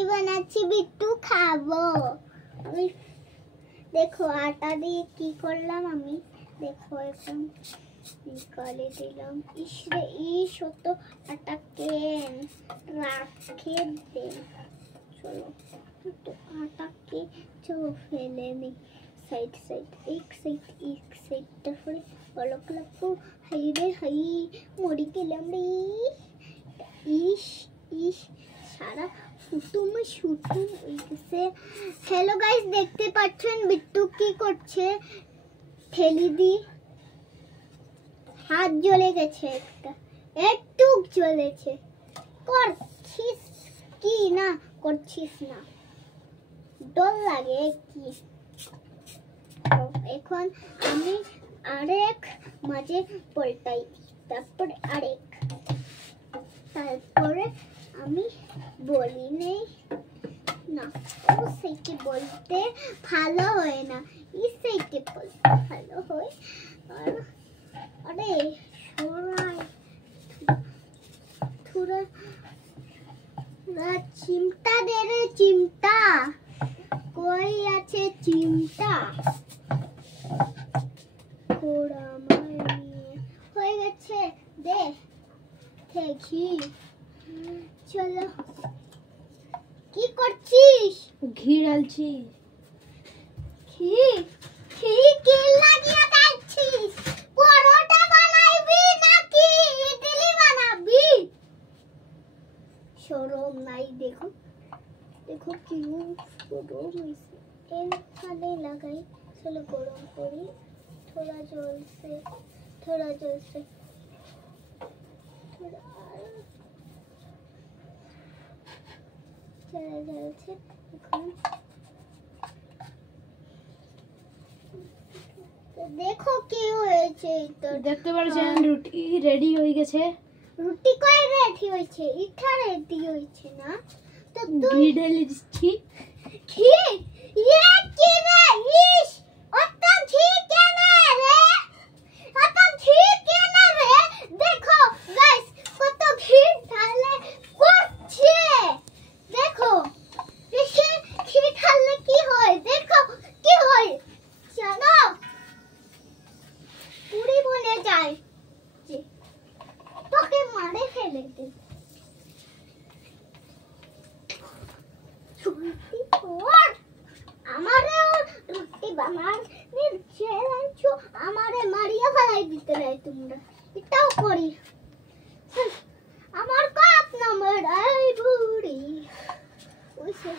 রুটি বানাচ্ছি বিট্টু খাবো। আমি দেখো আটা দিয়ে কি করলাম আমি, দেখো এখন নিকালে দিলাম। ইসরে ইস তো আটা কেন রাখে দে, চলো তো আটাকে চলো ফেলে নি সাইড সাইড, এক সাইড তারপরে অলক লাগবো। হাই রে হাই মরি গেলাম রে। ইস ইস সারা ফুটুমে শুটুম হয়ে গেছে। হ্যালো গাইস, দেখতে পাচ্ছেন বিট্টু কি করছে, ঠেলি দি হাত জ্বলে গেছে, একটু জ্বলেছে। করছিস কি না করছিস না, ডর লাগে কি। এখন আমি আরেক মাঝে পল্টাই, তারপরে আরেক, তারপরে আমি বলি নেই না, ও সেইটি বলতে ভালো হয় না, এই সেইটি বলতে ভালো হয়। আর আরে সরাই থোড়া চিমটা দে রে, চিমটা কই আছে চিমটা, থোড়া হয়ে গেছে দে দেখি। চলো কি করছিস? ঘি ঢালছি। ঘি ঘি কি লাগিয়ে ঢালছিস? পরোটা বানাবি নাকি ইডলি বানাবি? শরম নাই, দেখো দেখো কি গরম হয়েছে। এখানে লাগাই, চলো গরম করি। थोड़ा जल से चला जाচ্ছে। এখন দেখো কি হয়েছে, দেখতে পাচ্ছেন রুটি রেডি হয়ে গেছে। রুটি কই রেডি হয়েছে? ইটা রেডি হয়েছে না তো ঘি ঢেলে দিচ্ছি। ঘি ইয়ে কি রে? ইস অত ঘি কেন রে? অত ঘি কেন রে? দেখো গাইস কত ঘি ঢালে করছে, দেখো বেশি ঘি ঢাললে কি হয়, দেখো কি হয় জানো, পুরি বনে যায়, তোকে মারে ফেলে দে। আমারে রুটি বানানোর চ্যালেঞ্জ আমারে মারিয়া ফেলাই দিতে নাই তোমরা, এটাও করি। আমার কাপ নাম্বার আই বুড়ি ওইসে